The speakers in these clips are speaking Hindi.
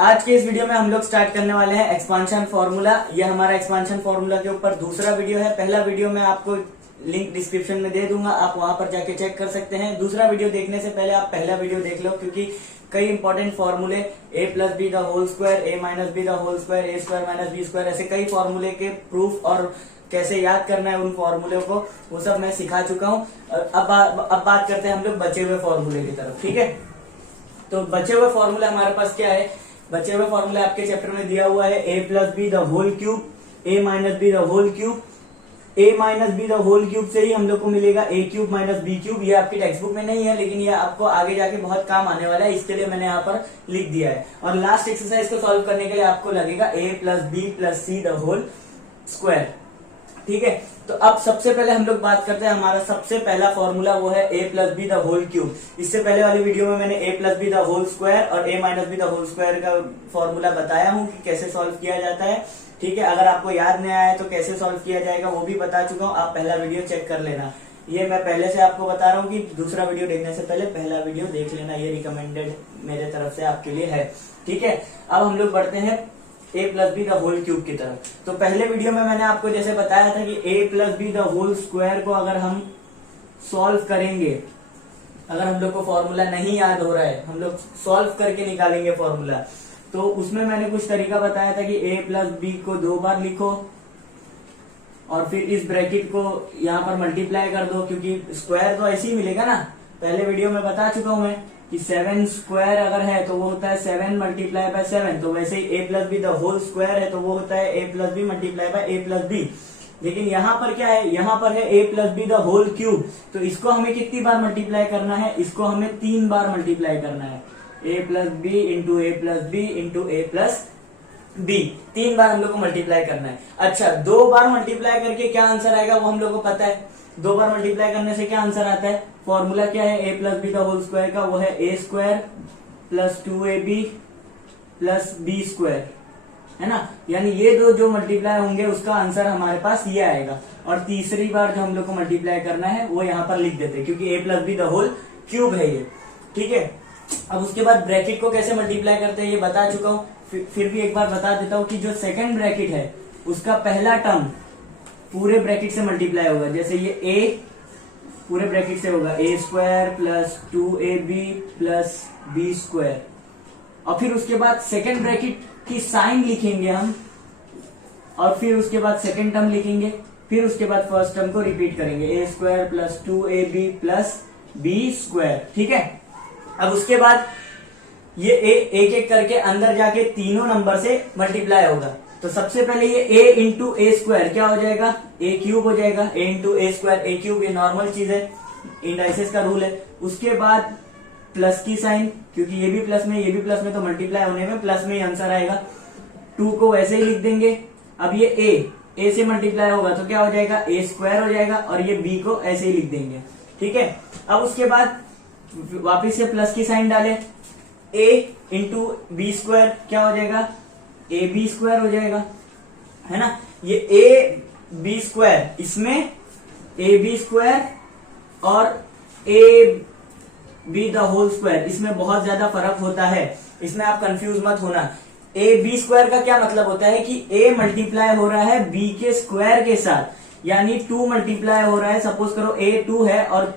आज के इस वीडियो में हम लोग स्टार्ट करने वाले हैं एक्सपांशन फॉर्मूला। ये हमारा एक्सपांशन फॉर्मूला के ऊपर दूसरा वीडियो है। पहला वीडियो मैं आपको लिंक डिस्क्रिप्शन में दे दूंगा, आप वहां पर जाके चेक कर सकते हैं। दूसरा वीडियो देखने से पहले आप पहला वीडियो देख लो, क्योंकि कई इंपॉर्टेंट फॉर्मूले A plus B the whole square, A minus B the whole square, A square minus B square, ऐसे कई फॉर्मूले के प्रूफ और कैसे याद करना है उन फॉर्मूले को, वो सब मैं सिखा चुका हूँ। अब बात करते हैं हम लोग बचे हुए फॉर्मूले की तरफ। ठीक है, तो बचे हुए फॉर्मूले हमारे पास क्या है? बचे हुए फॉर्मूले आपके चैप्टर में दिया हुआ है A plus B the whole cube, A minus B the whole cube. A minus B the whole cube से ही हम लोग को मिलेगा A cube minus B cube. ये आपकी टेक्स्ट बुक में नहीं है, लेकिन ये आपको आगे जाके बहुत काम आने वाला है, इसके लिए मैंने यहाँ पर लिख दिया है। और लास्ट एक्सरसाइज को सॉल्व करने के लिए आपको लगेगा A plus B plus C the whole square. ठीक है, तो अब सबसे पहले हम लोग बात करते हैं, हमारा सबसे पहला फॉर्मूला वो है A plus B the whole cube. इससे पहले वाली वीडियो में मैंने A plus B the whole square और A minus B the whole square का फॉर्मूला बताया हूँ कि कैसे सॉल्व किया जाता है। ठीक है, अगर आपको याद नहीं आया तो कैसे सॉल्व किया जाएगा वो भी बता चुका हूँ, आप पहला वीडियो चेक कर लेना। ये मैं पहले से आपको बता रहा हूँ कि दूसरा वीडियो देखने से पहले पहला वीडियो देख लेना, ये रिकमेंडेड मेरे तरफ से आपके लिए है। ठीक है, अब हम लोग बढ़ते हैं A plus B the whole cube की तरफ। तो पहले वीडियो में मैंने आपको जैसे बताया था कि A plus B the whole square को अगर हम सॉल्व करेंगे, अगर हम लोग को फॉर्मूला नहीं याद हो रहा है, हम लोग सॉल्व करके निकालेंगे फॉर्मूला, तो उसमें मैंने कुछ तरीका बताया था कि ए प्लस बी को 2 बार लिखो और फिर इस ब्रैकेट को यहाँ पर मल्टीप्लाई कर दो, क्योंकि स्क्वायर तो ऐसे ही मिलेगा ना। पहले वीडियो में बता चुका हूं मैं कि 7 स्क्वायर अगर है तो वो होता है 7 मल्टीप्लाई बाय 7, तो वैसे ही A plus B the whole square है तो वो होता है A plus B multiply by A plus B. लेकिन यहाँ पर क्या है, यहाँ पर है A plus B the whole cube, तो इसको हमें कितनी बार मल्टीप्लाई करना है? इसको हमें 3 बार मल्टीप्लाई करना है। A plus B into A plus B into A plus B, 3 बार हम लोग को मल्टीप्लाई करना है। अच्छा, 2 बार मल्टीप्लाई करके क्या आंसर आएगा वो हम लोग को पता है। 2 बार मल्टीप्लाई करने से क्या आंसर आता है? फॉर्मूला क्या है A plus B the whole square का? वो है A square plus 2ab plus B square, है ना। यानी ये दो जो मल्टीप्लाई होंगे उसका आंसर हमारे पास ये आएगा। और तीसरी बार जो हम लोग को मल्टीप्लाई करना है वो यहाँ पर लिख देते हैं, क्योंकि A plus B the whole cube है ये। ठीक है, अब उसके बाद ब्रैकेट को कैसे मल्टीप्लाई करते हैं ये बता चुका हूँ, फिर भी एक बार बता देता हूँ कि जो सेकंड ब्रैकेट है उसका पहला टर्म पूरे ब्रैकेट से मल्टीप्लाई होगा। जैसे ये ए पूरे ब्रैकेट से होगा A square plus 2ab plus B square, और फिर उसके बाद सेकंड ब्रैकेट की साइन लिखेंगे हम, और फिर उसके बाद सेकंड टर्म लिखेंगे, फिर उसके बाद फर्स्ट टर्म को रिपीट करेंगे A square plus 2ab plus B square. ठीक है, अब उसके बाद ये एक एक करके अंदर जाके तीनों नंबर से मल्टीप्लाई होगा। तो सबसे पहले ये a इंटू ए स्क्वायर क्या हो जाएगा? ए क्यूब हो जाएगा। a into A square A cube, ये नॉर्मल चीज है, इंडाइसेस का रूल है। उसके बाद प्लस की साइन, क्योंकि ये भी प्लस में ये भी प्लस में, तो मल्टीप्लाई होने में प्लस में ही आंसर आएगा। 2 को वैसे ही लिख देंगे। अब ये a से मल्टीप्लाई होगा तो क्या हो जाएगा? ए स्क्वायर हो जाएगा, और ये b को ऐसे ही लिख देंगे। ठीक है, अब उसके बाद वापिस से प्लस की साइन डालें, a इंटू बी स्क्वायर क्या हो जाएगा? ए बी स्क्वायर हो जाएगा, है ना। ये ए बी स्क्वायर, इसमें ए बी स्क्वायर और A B the whole square, इसमें बहुत ज्यादा फर्क होता है, इसमें आप कंफ्यूज मत होना। ए बी स्क्वायर का क्या मतलब होता है कि ए मल्टीप्लाई हो रहा है बी के स्क्वायर के साथ, यानी 2 मल्टीप्लाई हो रहा है। सपोज करो ए 2 है और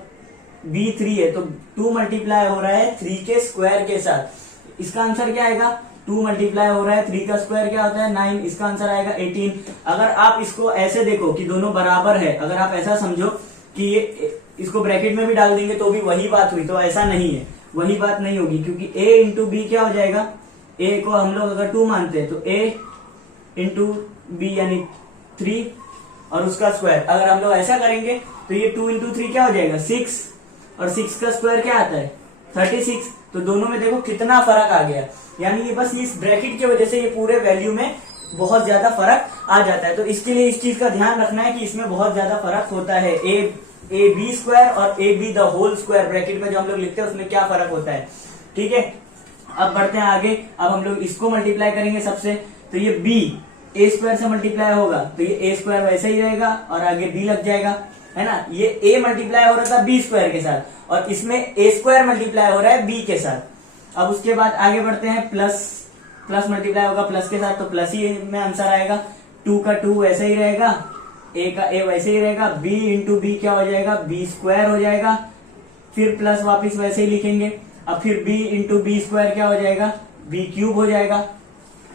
बी 3 है, तो 2 मल्टीप्लाई हो रहा है 3 के स्क्वायर के साथ। इसका आंसर क्या आएगा? 2 मल्टीप्लाई हो रहा है 3 का स्क्वायर क्या होता है? 9, इसका आंसर आएगा 18। अगर आप इसको ऐसे देखो कि दोनों बराबर है, अगर आप ऐसा समझो कि ये इसको ब्रैकेट में भी डाल देंगे तो भी वही बात हुई, तो ऐसा नहीं है, वही बात नहीं होगी, क्योंकि a इंटू बी क्या हो जाएगा? a को हम लोग अगर 2 मानते हैं तो a इंटू बी यानी 3 और उसका स्क्वायर। अगर हम लोग ऐसा करेंगे तो ये 2 इंटू 3 क्या हो जाएगा? 6, और 6 का स्क्वायर क्या आता है? 36। तो दोनों में देखो कितना फर्क आ गया, यानी ये बस इस ब्रैकेट की वजह से ये पूरे वैल्यू में बहुत ज्यादा फर्क आ जाता है। तो इसके लिए इस चीज का ध्यान रखना है कि इसमें बहुत ज्यादा फर्क होता है। ए बी स्क्वायर और A B the whole square bracket में जो हम लोग लिखते हैं उसमें क्या फर्क होता है। ठीक है, अब बढ़ते हैं आगे। अब हम लोग इसको मल्टीप्लाई करेंगे सबसे, तो ये b ए स्क्वायर से मल्टीप्लाई होगा तो ये ए स्क्वायर वैसे ही रहेगा और आगे b लग जाएगा, है ना। ये a मल्टीप्लाई हो रहा था b स्क्वायर के साथ, और इसमें ए स्क्वायर मल्टीप्लाई हो रहा है b के साथ। अब उसके बाद आगे बढ़ते हैं, प्लस प्लस मल्टीप्लाई होगा प्लस के साथ तो प्लस ही में आंसर आएगा, 2 का 2 वैसे ही रहेगा, a का a वैसे ही रहेगा, b इंटू बी क्या हो जाएगा, b स्क्वायर हो जाएगा, फिर प्लस वापिस वैसे ही लिखेंगे, अब फिर b इंटू बी स्क्वायर क्या हो जाएगा, b क्यूब हो जाएगा।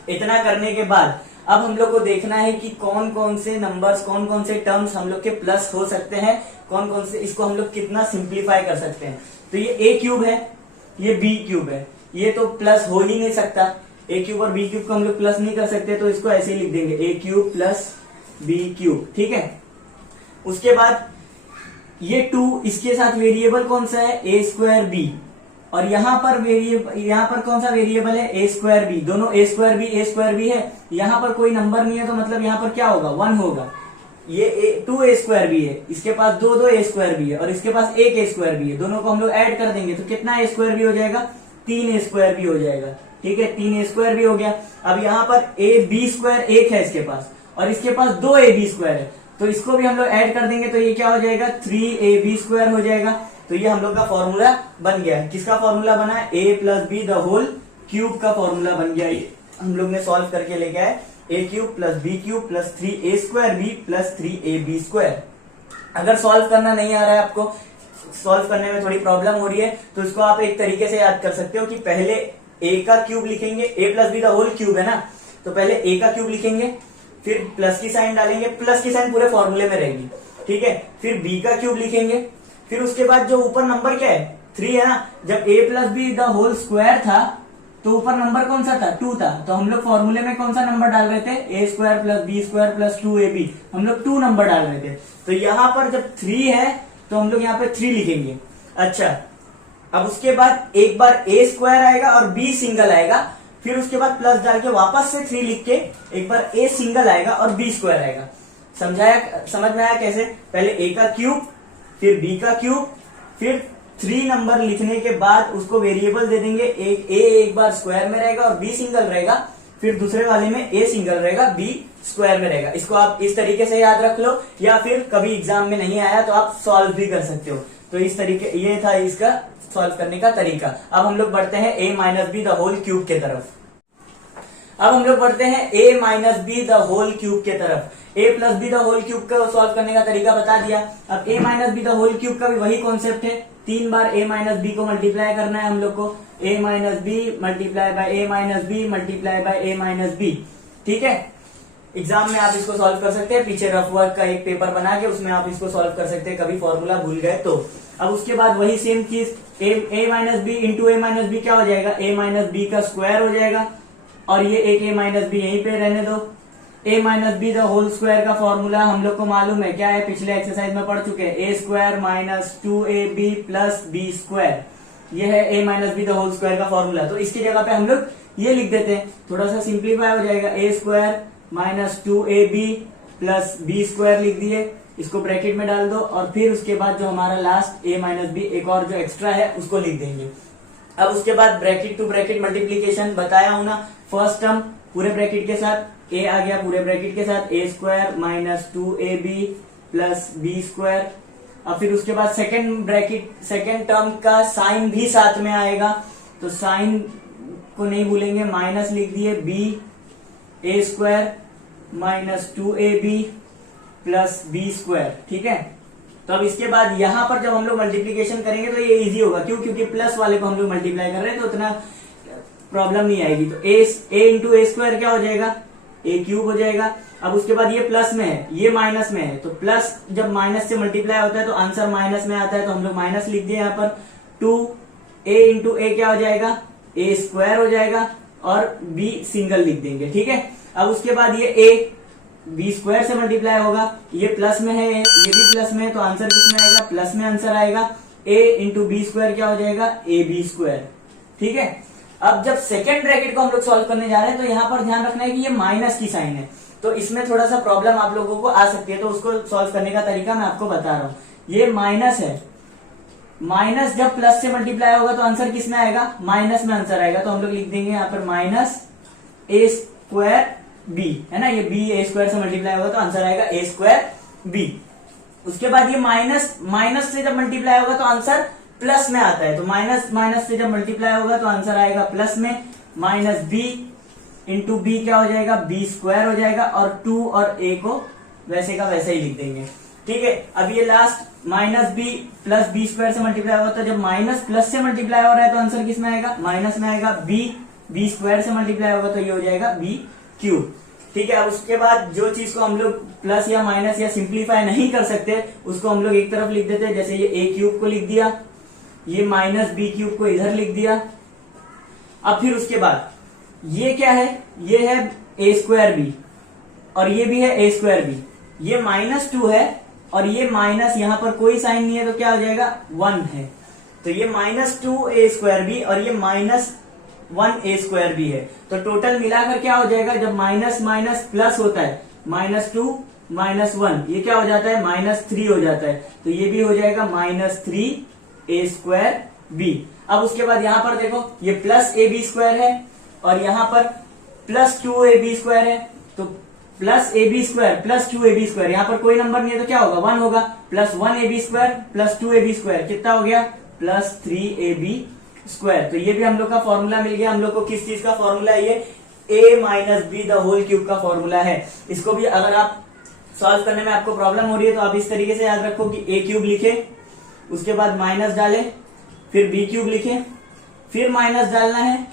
इतना करने के बाद अब हम लोग को देखना है कि कौन कौन से नंबर्स, कौन कौन से टर्म्स हम लोग के प्लस हो सकते हैं, कौन कौन से इसको हम लोग कितना सिंप्लीफाई कर सकते हैं। तो ये a क्यूब है, ये b क्यूब है, ये तो प्लस हो ही नहीं सकता, a क्यूब और b क्यूब को हम लोग प्लस नहीं कर सकते, तो इसको ऐसे ही लिख देंगे a cube plus b cube, ठीक है। उसके बाद ये 2 इसके साथ वेरिएबल कौन सा है, a स्क्वायर b, और यहाँ पर कौन सा वेरिएबल है, a स्क्वायर बी, दोनों a स्क्वायर बी है, यहाँ पर कोई नंबर नहीं है तो मतलब यहाँ पर क्या होगा, 1 होगा। ये 2a स्क्वायर बी है, इसके पास दो a स्क्वायर बी है और इसके पास एक a स्क्वायर बी है, दोनों को हम लोग ऐड कर देंगे तो कितना a स्क्वायर बी हो जाएगा, 3a स्क्वायर बी हो जाएगा, ठीक है, 3a स्क्वायर बी हो गया। अब यहाँ पर a b स्क्वायर एक है इसके पास और इसके पास 2ab स्क्वायर है, तो इसको भी हम लोग ऐड कर देंगे तो ये क्या हो जाएगा, 3ab स्क्वायर हो जाएगा। तो ये हम लोग का फॉर्मूला बन गया है। किसका फॉर्मूला बना है, a plus B the whole cube का फॉर्मूला बन गया। ये हम लोग ने सॉल्व करके लेके आए, a cube plus B cube plus 3a square B plus 3ab square. अगर सॉल्व करना नहीं आ रहा है आपको, सॉल्व करने में थोड़ी प्रॉब्लम हो रही है, तो इसको आप एक तरीके से याद कर सकते हो कि पहले a का क्यूब लिखेंगे, a plus B the whole cube है ना, तो पहले a का क्यूब लिखेंगे, फिर प्लस की साइन डालेंगे, प्लस की साइन पूरे फॉर्मूले में रहेगी, ठीक है, फिर b का क्यूब लिखेंगे, फिर उसके बाद जो ऊपर नंबर क्या है, 3 है ना, जब a plus B the whole square था तो ऊपर नंबर कौन सा था, 2 था, तो हम लोग फॉर्मूले में कौन सा नंबर डाल रहे थे, a square plus B square plus 2ab, हम लोग 2 नंबर डाल रहे थे। तो यहाँ पर जब 3 है तो हम लोग यहाँ पे 3 लिखेंगे। अच्छा, अब उसके बाद एक बार a स्क्वायर आएगा और b सिंगल आएगा, फिर उसके बाद प्लस डाल के वापस से 3 लिख के एक बार a सिंगल आएगा और b स्क्वायर आएगा। समझाया, समझ में आया कैसे, पहले a का क्यूब फिर b का क्यूब, फिर 3 नंबर लिखने के बाद उसको वेरिएबल दे देंगे, एक बार स्क्वायर में रहेगा और b सिंगल रहेगा, फिर दूसरे वाले में a सिंगल रहेगा, b स्क्वायर में रहेगा। इसको आप इस तरीके से याद रख लो, या फिर कभी एग्जाम में नहीं आया तो आप सॉल्व भी कर सकते हो। तो इस तरीके, ये था इसका सॉल्व करने का तरीका। अब हम लोग बढ़ते हैं a minus B the whole cube के तरफ। अब हम लोग बढ़ते हैं a minus B the whole cube के तरफ। a plus B the whole cube का सॉल्व करने का तरीका बता दिया। अब a minus B the whole cube का भी वही कॉन्सेप्ट है, 3 बार a माइनस बी को मल्टीप्लाई करना है हम लोग को, a minus B multiply by a minus B multiply by a minus B, ठीक है। एग्जाम में आप इसको सॉल्व कर सकते हैं, पीछे रफ वर्क का एक पेपर बना के उसमें आप इसको सॉल्व कर सकते हैं, कभी फॉर्मूला भूल गए तो। अब उसके बाद वही सेम चीज a minus B into a minus B क्या हो जाएगा, a माइनस बी का स्क्वायर हो जाएगा, और ये एक a माइनस बी यहीं पे रहने दो। a minus B the whole square का फॉर्मूला हम लोग को मालूम है क्या है, पिछले एक्सरसाइज में पढ़ चुके हैं, a square minus 2ab plus B square, ये है a minus B the whole square का फॉर्मूला। तो इसकी जगह पे हम लोग ये लिख देते हैं, थोड़ा सा सिंप्लीफाई हो जाएगा, a square minus 2ab plus B square लिख दिए, इसको ब्रैकेट में डाल दो, और फिर उसके बाद जो हमारा लास्ट a माइनस बी एक और जो एक्स्ट्रा है उसको लिख देंगे। अब उसके बाद ब्रैकेट टू ब्रैकेट मल्टीप्लीकेशन बताया हूं ना, फर्स्ट टर्म पूरे ब्रैकेट के साथ, a आ गया पूरे ब्रैकेट के साथ, a square minus 2ab plus B square. अब फिर उसके बाद सेकेंड ब्रैकेट, सेकेंड टर्म का साइन भी साथ में आएगा, तो साइन को नहीं भूलेंगे, माइनस लिख दिए b a square minus 2ab plus B square, ठीक है। तो अब इसके बाद यहाँ पर जब हम लोग मल्टीप्लीकेशन करेंगे तो ये इजी होगा, क्यों, क्योंकि प्लस वाले को हम लोग मल्टीप्लाई कर रहे हैं तो उतना प्रॉब्लम नहीं आएगी। तो a इंटू a स्क्वायर क्या हो जाएगा, a क्यूब हो जाएगा। अब उसके बाद ये प्लस में है, ये माइनस में है, तो प्लस जब माइनस से मल्टीप्लाई होता है तो आंसर माइनस में आता है, तो हम लोग माइनस लिख दिए यहाँ पर। 2a इंटू a क्या हो जाएगा, a स्क्वायर हो जाएगा, और b सिंगल लिख देंगे, ठीक है। अब उसके बाद ये a बी स्क्वायर से मल्टीप्लाई होगा, ये प्लस में है, ये भी प्लस में है, तो आंसर किसमें आएगा, प्लस में आंसर आएगा। a इंटू बी स्क्वायर क्या हो जाएगा, ए बी स्क्वायर, ठीक है। अब जब सेकेंड ब्रैकेट को हम लोग सॉल्व करने जा रहे हैं तो यहाँ पर ध्यान रखना है कि ये माइनस की साइन है, तो इसमें थोड़ा सा प्रॉब्लम आप लोगों को आ सकती है, तो उसको सॉल्व करने का तरीका मैं आपको बता रहा हूँ। ये माइनस है, माइनस जब प्लस से मल्टीप्लाई होगा तो आंसर किसमें आएगा, माइनस में आंसर आएगा, तो हम लोग लिख देंगे यहाँ पर माइनस ए स्क्वायर बी, है ना, ये बी ए स्क्वायर से मल्टीप्लाई होगा तो आंसर आएगा ए स्क्वायर बी। उसके बाद ये माइनस से जब मल्टीप्लाई होगा तो आंसर प्लस में आता है, तो माइनस से जब मल्टीप्लाई होगा तो आंसर आएगा प्लस में, माइनस बी इंटू बी क्या हो जाएगा, बी स्क्वायर हो जाएगा, और 2 और a को वैसे का वैसे ही लिख देंगे। ठीक है, अब ये last minus B plus B square से मल्टीप्लाई होगा, तो जब माइनस प्लस से मल्टीप्लाई हो रहा है तो आंसर किस में आएगा, माइनस में आएगा। बी स्क्वायर से मल्टीप्लाई होगा तो ये हो जाएगा बी क्यूब। ठीक है, अब उसके बाद जो चीज को हम लोग प्लस या माइनस या सिंप्लीफाई नहीं कर सकते उसको हम लोग एक तरफ लिख देते हैं, जैसे ये ए क्यूब को लिख दिया, ये माइनस बी क्यूब को इधर लिख दिया। अब फिर उसके बाद ये क्या है, ये है ए स्क्वायर बी और ये भी है ए स्क्वायर बी, ये -2 है और ये माइनस, यहां पर कोई साइन नहीं है तो क्या हो जाएगा 1 है, तो ये -2 ए स्क्वायर बी और ये -1 ए स्क्वायर बी है, तो टोटल मिलाकर क्या हो जाएगा, जब माइनस माइनस प्लस होता है -2 -1 ये क्या हो जाता है -3 हो जाता है, तो ये भी हो जाएगा -3 ए स्क्वायर बी। अब उसके बाद यहां पर देखो ये प्लस ए बी स्क्वायर है और यहां पर +2 ए बी स्क्वायर है, तो plus A B square plus 2 A B square, यहां पर कोई नंबर नहीं है तो क्या होगा 1 होगा, +1 A B square plus 2 A B square कितना हो गया +3 ए बी स्क्वायर। तो ये भी हम लोग का फॉर्मूला मिल गया। हम लोग को किस चीज का फॉर्मूला है, ये a minus B the whole cube का फॉर्मूला है। इसको भी अगर आप सॉल्व करने में आपको प्रॉब्लम हो रही है तो आप इस तरीके से याद रखो कि a क्यूब लिखे, उसके बाद माइनस डाले, फिर b क्यूब लिखे, फिर माइनस डालना है,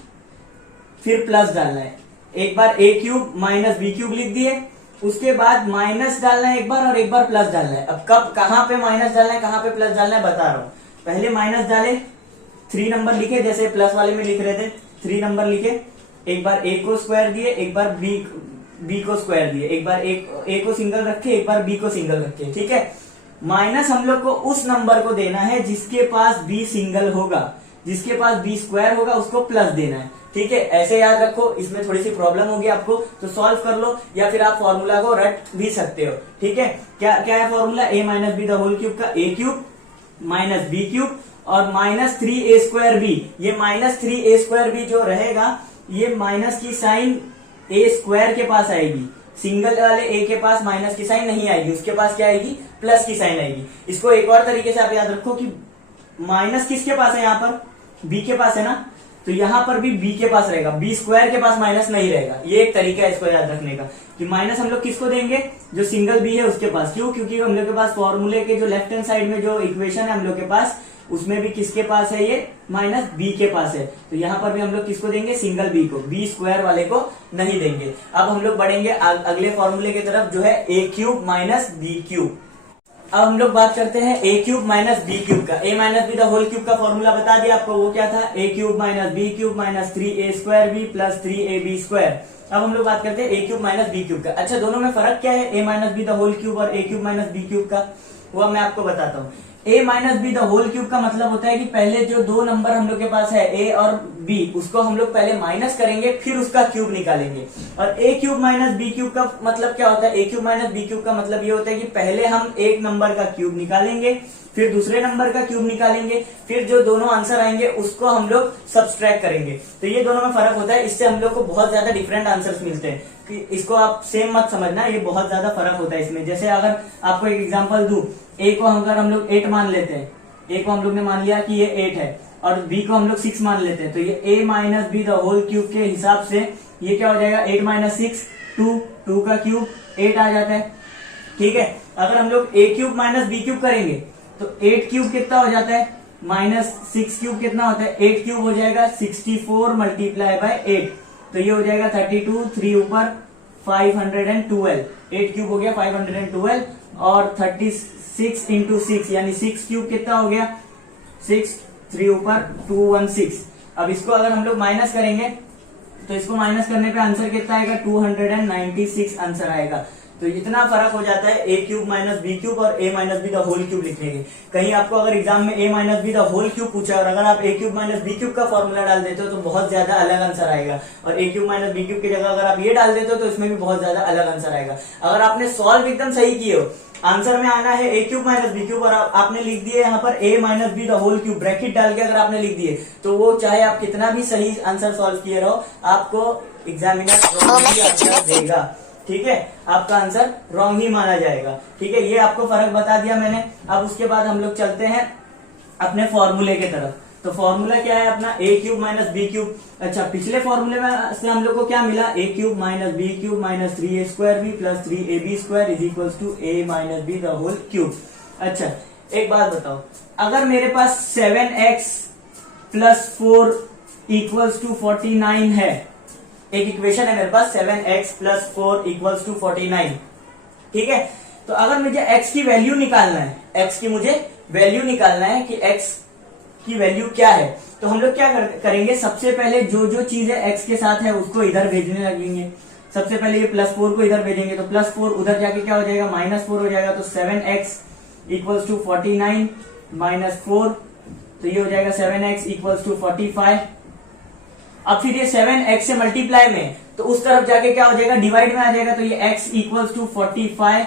फिर प्लस डालना है। एक बार a cube minus B cube लिख दिए, उसके बाद माइनस डालना है एक बार और एक बार प्लस डालना है। अब कब कहां पे माइनस डालना है कहां पे प्लस डालना है बता रहा हूं। पहले माइनस डाले, 3 नंबर लिखे, जैसे प्लस वाले में लिख रहे थे 3 नंबर लिखे, एक बार a को स्क्वायर दिए, एक बार b को स्क्वायर दिए, एक बार a को सिंगल रखे, एक बार b को सिंगल रखे। ठीक है, माइनस हम लोग को उस नंबर को देना है जिसके पास b सिंगल होगा, जिसके पास b स्क्वायर होगा उसको प्लस देना है। ठीक है, ऐसे याद रखो। इसमें थोड़ी सी प्रॉब्लम होगी आपको तो सॉल्व कर लो या फिर आप फॉर्मूला को रट भी सकते हो। ठीक है, क्या क्या है formula, a minus B the whole cube का a cube minus B cube और -3 ए स्क्वायर बी। ये -3 ए स्क्वायर बी जो रहेगा ये माइनस की साइन ए स्क्वायर के पास आएगी, सिंगल वाले ए के पास माइनस की साइन नहीं आएगी, उसके पास क्या आएगी प्लस की साइन आएगी। इसको एक और तरीके से आप याद रखो कि माइनस किसके पास है, यहाँ पर बी के पास है ना, तो यहां पर भी बी के पास रहेगा, बी स्क्वायर के पास माइनस नहीं रहेगा। ये एक तरीका है इसको याद रखने का कि माइनस हम लोग किसको देंगे, जो सिंगल बी है उसके पास। क्यों, क्योंकि हम लोग के पास फॉर्मूले के जो लेफ्ट हैंड साइड में जो इक्वेशन है हम लोग के पास, उसमें भी किसके पास है, ये माइनस बी के पास है, तो यहाँ पर भी हम लोग किसको देंगे, सिंगल बी को, बी स्क्वायर वाले को नहीं देंगे। अब हम लोग बढ़ेंगे अगले फॉर्मूले की तरफ जो है A cube minus B cube. अब हम लोग बात करते हैं a cube minus B cube का। a minus B the whole cube का फॉर्मूला बता दिया आपको, वो क्या था, a cube minus B cube minus 3a square B plus 3ab square. अब हम लोग बात करते हैं a cube minus B cube का। अच्छा, दोनों में फर्क क्या है, a minus B the whole cube और a cube minus B cube का, वो मैं आपको बताता हूँ। a minus B the whole cube का मतलब होता है कि पहले जो दो नंबर हम लोग के पास है a और b, उसको हम लोग पहले माइनस करेंगे फिर उसका क्यूब निकालेंगे। और a cube minus B cube का मतलब क्या होता है, a cube minus B cube का मतलब ये होता है कि पहले हम एक नंबर का क्यूब निकालेंगे, फिर दूसरे नंबर का क्यूब निकालेंगे, फिर जो दोनों आंसर आएंगे उसको हम लोग सब्सट्रैक्ट करेंगे। तो ये दोनों में फर्क होता है, इससे हम लोग को बहुत ज्यादा डिफरेंट आंसर्स मिलते हैं। कि इसको आप सेम मत समझना, ये बहुत ज्यादा फर्क होता है इसमें। जैसे अगर आपको एक एग्जांपल दूं, a को अगर हम लोग 8 मान लेते हैं, a को हम लोग ने मान लिया कि ये 8 है और b को हम लोग 6 मान लेते हैं, तो ये a minus B the whole cube के हिसाब से ये क्या हो जाएगा, 8 माइनस 6 2 का क्यूब 8 आ जाता है। ठीक है, अगर हम लोग a cube minus B cube करेंगे तो 8 क्यूब कितना हो जाता है, माइनस 6 क्यूब कितना होता है, 8 क्यूब हो जाएगा 64 मल्टीप्लाई बाय 8, तो ये हो जाएगा 32, 3 ऊपर 512, 8 क्यूब हो गया 512 और 36 इंटू 6 यानी 6 क्यूब कितना हो गया 6, 3 ऊपर 216। अब इसको अगर हम लोग माइनस करेंगे तो इसको माइनस करने पे आंसर कितना आएगा, 296 आंसर आएगा। तो इतना फर्क हो जाता है a cube minus B cube और a minus B the whole cube लिखने के। कहीं आपको अगर एग्जाम में a minus B the whole cube पूछा और अगर आप a cube minus B cube का फॉर्मूला डाल देते हो तो बहुत ज्यादा अलग आंसर आएगा, और a cube minus B cube की जगह अगर आप ये डाल देते हो तो इसमें भी बहुत ज्यादा अलग आंसर आएगा। अगर आपने सॉल्व एकदम सही किए हो, आंसर में आना है a cube minus B cube और आपने लिख दिए यहाँ पर a minus B the whole cube, bracket डाल के अगर आपने लिख दिए तो वो चाहे आप कितना भी सही आंसर सॉल्व किए रहो, आपको एग्जामिनर देगा। ठीक है, आपका आंसर रॉन्ग ही माना जाएगा। ठीक है, ये आपको फर्क बता दिया मैंने। अब उसके बाद हम लोग चलते हैं अपने फॉर्मूले के तरफ। तो फॉर्मूला क्या है अपना ए क्यूब माइनस बी क्यूब। अच्छा, पिछले फॉर्मूले में से हम लोग को क्या मिला, A cube minus B cube minus 3a² B plus 3ab² is equal to a minus B the whole cube. अच्छा, एक बात बताओ, अगर मेरे पास 7x प्लस 4 इक्वल्स टू 49 है, एक इक्वेशन है मेरे पास 7x प्लस 4 इक्वल्स टू 49, ठीक है। तो अगर मुझे x की वैल्यू निकालना है, x की मुझे वैल्यू निकालना है कि x की वैल्यू क्या है, तो हम लोग क्या करेंगे, सबसे पहले जो जो चीजें x के साथ है उसको इधर भेजने लगेंगे। सबसे पहले ये +4 को इधर भेजेंगे, तो +4 उधर जाके क्या हो जाएगा, -4 हो जाएगा। तो 7x इक्वल्स टू 49 माइनस 4, तो ये हो जाएगा 7x इक्वल्स टू 45। अब फिर ये 7x से मल्टीप्लाई में, तो उस तरफ जाके क्या हो जाएगा, डिवाइड में आ जाएगा। तो ये x इक्वल्स टू 45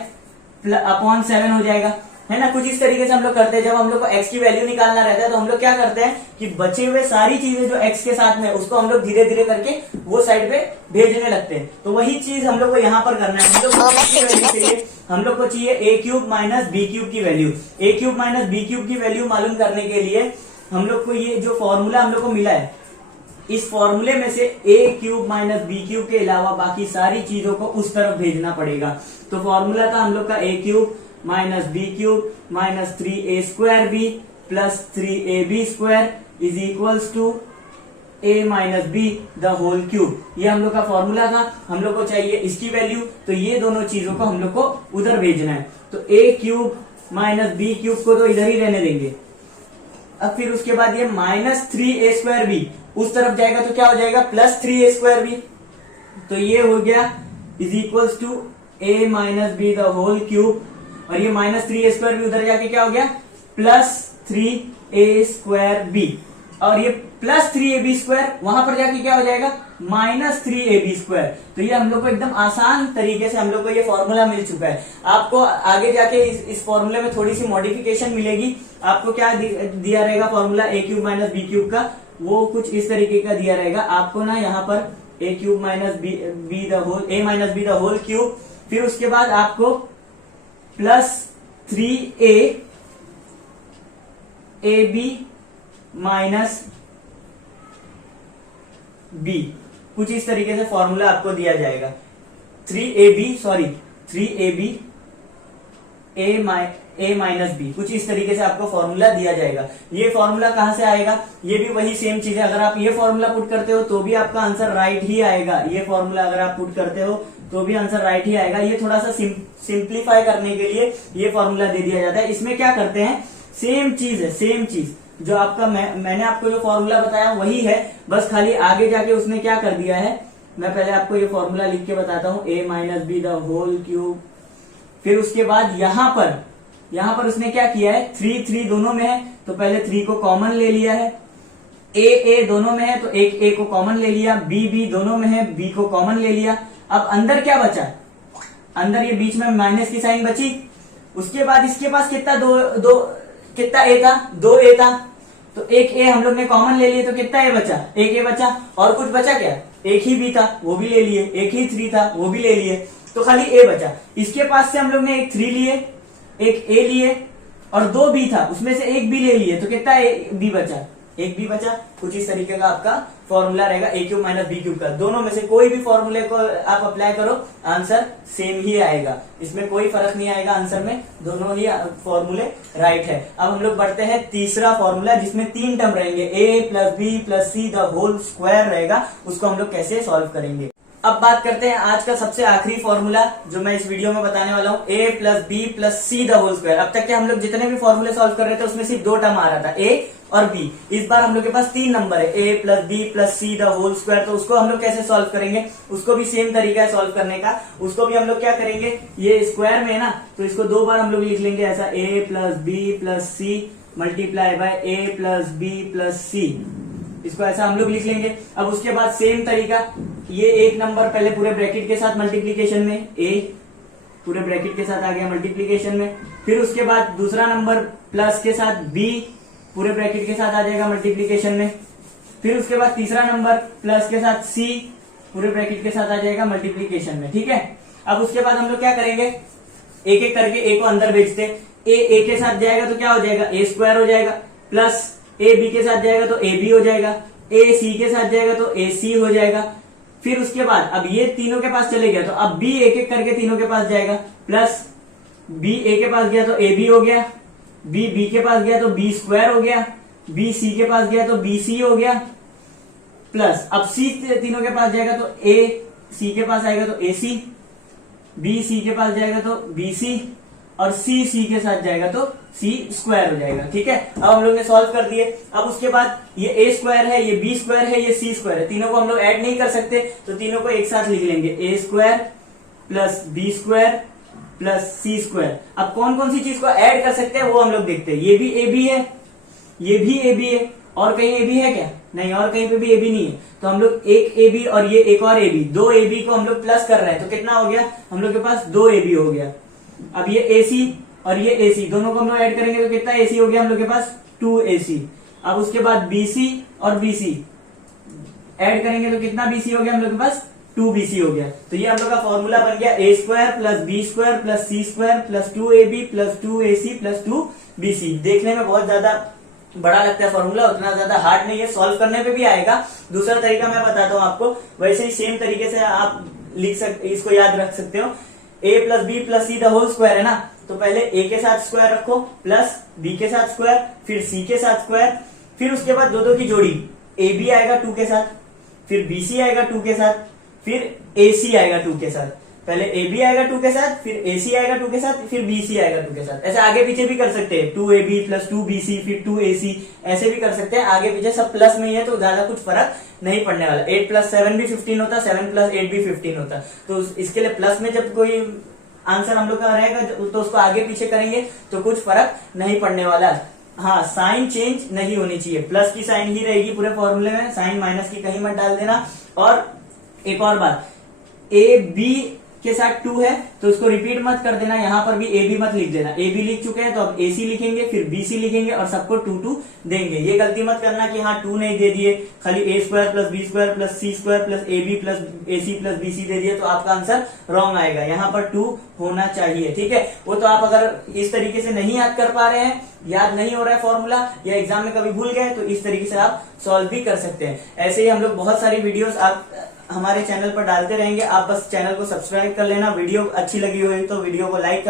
अपॉन 7 हो जाएगा, है ना। कुछ इस तरीके से हम लोग करते हैं। जब हम लोग को x की वैल्यू निकालना रहता है तो हम लोग क्या करते हैं कि बचे हुए सारी चीजें जो x के साथ में, उसको हम लोग धीरे धीरे करके वो साइड पे भेजने लगते हैं। तो वही चीज हम लोग को यहाँ पर करना है। हम लोग को किसकी वैल्यू चाहिए, हम लोग को चाहिए ए क्यूब माइनस बी क्यूब की वैल्यू। ए क्यूब माइनस बी क्यूब की वैल्यू मालूम करने के लिए हम लोग को ये जो फॉर्मूला हम लोग को मिला है, इस फॉर्मूले में से ए क्यूब माइनस बी क्यूब के अलावा बाकी सारी चीजों को उस तरफ भेजना पड़ेगा। तो फॉर्मूला था हम लोग का A cube minus B cube minus 3a² B plus 3ab² is equals to a minus B the whole cube. ये हम लोग का फॉर्मूला था। हम लोग को चाहिए इसकी वैल्यू, तो ये दोनों चीजों को हम लोग को उधर भेजना है। तो a cube minus B cube को तो इधर ही रहने देंगे। अब फिर उसके बाद ये -3a² बी उस तरफ जाएगा, तो क्या हो जाएगा, +3a² बी। तो ये हो गया is equals to a minus B the whole cube, और ये -3a² बी उधर जाके क्या हो गया, +3a² बी, और ये +3ab² वहां पर जाके क्या हो जाएगा, -3ab²। तो ये हम लोग को एकदम आसान तरीके से हम लोग को ये फॉर्मूला मिल चुका है। आपको आगे जाके इस फॉर्मूले में थोड़ी सी मॉडिफिकेशन मिलेगी। आपको क्या दिया रहेगा फॉर्मूला ए क्यूब माइनस बी क्यूब का, वो कुछ इस तरीके का दिया रहेगा। आपको ना यहाँ पर A cube minus B the whole, A minus B the whole cube, फिर उसके बाद आपको +3a ab माइनस बी, कुछ इस तरीके से फॉर्मूला आपको दिया जाएगा। 3ab a माइनस बी, कुछ इस तरीके से आपको फॉर्मूला दिया जाएगा। ये फॉर्मूला कहां से आएगा, ये भी वही सेम चीज है। अगर आप ये फॉर्मूला पुट करते हो तो भी आपका आंसर राइट ही आएगा। ये फॉर्मूला अगर आप पुट करते हो तो भी आंसर राइट ही आएगा। ये थोड़ा सा सिंप्लीफाई करने के लिए ये फॉर्मूला दे दिया जाता है। इसमें क्या करते हैं, सेम चीज है, सेम चीज जो आपका मैंने आपको जो फॉर्मूला बताया वही है, बस खाली आगे जाके उसने क्या कर दिया है। मैं पहले आपको ये फॉर्मूला लिख के बताता हूँ, a minus B the whole cube. फिर उसके बाद यहाँ पर उसने क्या किया है, 3 दोनों में है तो पहले 3 को कॉमन ले लिया है। a दोनों में है तो एक a को कॉमन ले लिया, b दोनों में है, b को कॉमन ले लिया। अब अंदर क्या बचा, अंदर ये बीच में माइनस की साइन बची। उसके बाद इसके पास कितना कितना a था, 2a था, तो एक a हम लोग ने कॉमन ले लिए तो कितना a बचा, एक a बचा। और कुछ बचा क्या, एक ही b था वो भी ले लिए, एक ही 3 था वो भी ले लिए, तो खाली a बचा। इसके पास से हम लोग ने एक 3 लिए, एक a लिए और 2 b था, उसमें से एक b ले लिए, तो कितना b बचा, एक b बचा। कुछ इस तरीके का आपका फॉर्मूला रहेगा ए क्यूब माइनस बी क्यूब का। दोनों में से कोई भी फॉर्मूले को आप अप्लाई करो, आंसर सेम ही आएगा। इसमें कोई फर्क नहीं आएगा आंसर में, दोनों ही फॉर्मूले राइट है। अब हम लोग बढ़ते हैं तीसरा फॉर्मूला, जिसमें 3 टर्म रहेंगे, a plus B plus C the whole square रहेगा। उसको हम लोग कैसे सॉल्व करेंगे। अब बात करते हैं आज का सबसे आखिरी फॉर्मूला जो मैं इस वीडियो में बताने वाला हूँ, a plus B plus C the whole square. अब तक के हम लोग जितने भी फॉर्मूले सॉल्व कर रहे थे उसमें सिर्फ 2 टर्म आ रहा था, a और b। इस बार हम लोग के पास 3 नंबर है, a plus B plus C the whole square. तो उसको हम लोग कैसे सॉल्व करेंगे, उसको भी सेम तरीका है सॉल्व करने का। उसको भी हम लोग क्या करेंगे, ये स्क्वायर में है ना, तो इसको 2 बार हम लोग लिख लेंगे ऐसा, a plus B plus C multiply by a plus B plus C, इसको ऐसा हम लोग लिख लेंगे। अब उसके बाद सेम तरीका, ये एक नंबर पहले पूरे ब्रैकेट के साथ मल्टीप्लीकेशन में, a पूरे ब्रैकेट के साथ आ गया मल्टीप्लीकेशन में। फिर उसके बाद दूसरा नंबर प्लस के साथ b पूरे ब्रैकेट के साथ आ जाएगा मल्टीप्लीकेशन में। फिर उसके बाद तीसरा नंबर प्लस के साथ c पूरे ब्रैकेट के साथ आ जाएगा मल्टीप्लीकेशन में, ठीक है। अब उसके बाद हम लोग क्या करेंगे, एक एक करके a को अंदर भेजते, a के साथ जाएगा तो क्या हो जाएगा, a स्क्वायर हो जाएगा, प्लस ए बी के साथ जाएगा तो ए बी हो जाएगा, ए सी के साथ जाएगा तो ए सी हो जाएगा। फिर उसके बाद अब ये तीनों के पास चले गया तो अब बी एक एक करके तीनों के पास जाएगा, प्लस बी ए के पास गया तो ए बी हो गया, बी बी के पास गया तो बी स्क्वायर हो गया, बी सी के पास गया तो बी सी हो गया, प्लस अब सी तीनों के पास जाएगा तो ए सी के पास आएगा तो ए सी, बी सी के पास जाएगा तो बी सी, और सी सी के साथ जाएगा तो सी स्क्वायर हो जाएगा। ठीक है, अब हम लोग ने सॉल्व कर दिए। अब उसके बाद ये ए स्क्वायर है, ये बी स्क्वायर है, ये सी स्क्वायर है, तीनों को हम लोग ऐड नहीं कर सकते तो तीनों को एक साथ लिख लेंगे, A square plus B square plus C square. अब कौन कौन सी चीज को ऐड कर सकते हैं वो हम लोग देखते हैं। ये भी ए बी है, ये भी ए बी है, और कहीं ए बी है क्या? नहीं, और कहीं पे भी ए बी नहीं है। तो हम लोग एक ए बी और ये एक और ए बी, दो ए बी को हम लोग प्लस कर रहे हैं तो कितना हो गया? हम लोग के पास दो ए बी हो गया। अब ये ए सी और ये ए सी दोनों को हम लोग ऐड करेंगे तो कितना ए सी हो गया? हम लोग के पास 2AC। अब उसके बाद BC और BC ऐड करेंगे तो कितना BC हो गया? हम लोग के पास 2BC हो गया। तो ये हम लोग का फॉर्मूला बन गया A square plus B square plus C square plus 2AB plus 2AC plus 2BC। देखने में बहुत ज्यादा बड़ा लगता है फॉर्मूला, उतना ज्यादा हार्ड नहीं है, सॉल्व करने पे भी आएगा। दूसरा तरीका मैं बताता हूँ आपको, वैसे ही सेम तरीके से आप लिख सकते, इसको याद रख सकते हो। A plus B plus C the whole square है ना, तो पहले ए के साथ स्क्वायर रखो प्लस बी के साथ स्क्वायर फिर सी के साथ स्क्वायर, फिर उसके बाद दो की जोड़ी, ए बी आएगा 2 के साथ, फिर बी सी आएगा 2 के साथ, फिर ए सी आएगा 2 के साथ। पहले ए बी आएगा 2 के साथ, फिर ए सी आएगा 2 के साथ, फिर बी सी आएगा 2 के साथ। ऐसे आगे पीछे भी कर सकते हैं, 2AB प्लस 2BC फिर 2AC, ऐसे भी कर सकते हैं। आगे पीछे सब प्लस में ही है तो ज्यादा कुछ फर्क नहीं पड़ने वाला। 8 प्लस 7 भी 15 होता, 7 प्लस 8 भी 15 होता। तो इसके लिए प्लस में जब कोई आंसर हम लोग का रहेगा तो उसको आगे पीछे करेंगे तो कुछ फर्क नहीं पड़ने वाला। हाँ, साइन चेंज नहीं होनी चाहिए, प्लस की साइन ही रहेगी पूरे फॉर्मूले में, साइन माइनस की कहीं मत डाल देना। और एक और बात, ए बी के साथ 2 है तो उसको रिपीट मत कर देना, यहां पर भी ए बी मत लिख देना। ए बी लिख चुके हैं तो अब ए सी लिखेंगे, फिर बी सी लिखेंगे और सबको 2 देंगे। ये गलती मत करना कि हाँ 2 नहीं दे दिए, खाली A square plus B square plus C square plus A B plus A C plus B C दे दिए तो आपका आंसर रॉन्ग आएगा। यहाँ पर 2 होना चाहिए। ठीक है, वो तो आप अगर इस तरीके से नहीं याद कर पा रहे हैं, याद नहीं हो रहा है फॉर्मूला, या एग्जाम में कभी भूल गए, तो इस तरीके से आप सॉल्व भी कर सकते हैं। ऐसे ही हम लोग बहुत सारी वीडियोस आप हमारे चैनल पर डालते रहेंगे, आप बस चैनल को सब्सक्राइब कर लेना। वीडियो अच्छी लगी हुई तो वीडियो को लाइक कर